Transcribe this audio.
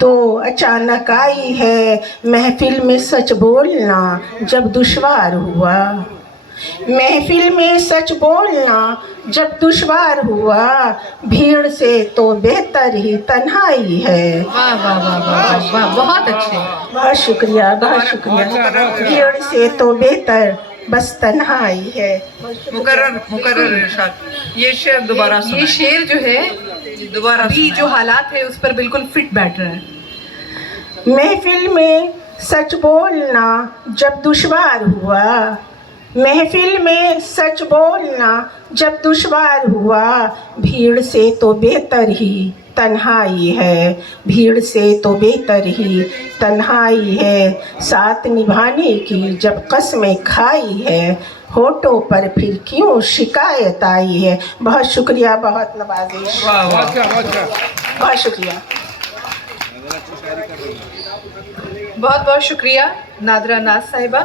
तो अचानक आई है महफिल में सच बोलना जब दुश्वार हुआ, महफिल में सच बोलना जब दुश्वार हुआ, भीड़ से तो बेहतर ही तन्हाई है। वाह वाह वाह वाह वाह, बहुत अच्छे। बहुत शुक्रिया, बहुत शुक्रिया। भीड़ से तो बेहतर बस तन्हाई है। मुकर्रर इरशाद, ये शेर दोबारा ये शेर जो है दोबारा अभी जो हालात है उस पर बिल्कुल फिट बैठ रहा है। महफिल में सच बोलना जब दुश्वार हुआ, महफिल में सच बोलना जब दुश्वार हुआ, भीड़ से तो बेहतर ही तन्हाई है, भीड़ से तो बेहतर ही तन्हाई है। साथ निभाने की जब कसमें खाई है, होठों पर फिर क्यों शिकायत आई है। बहुत शुक्रिया, बहुत नवाजिश, बहुत शुक्रिया। बहुत बहुत शुक्रिया नादरा नाज साहिबा।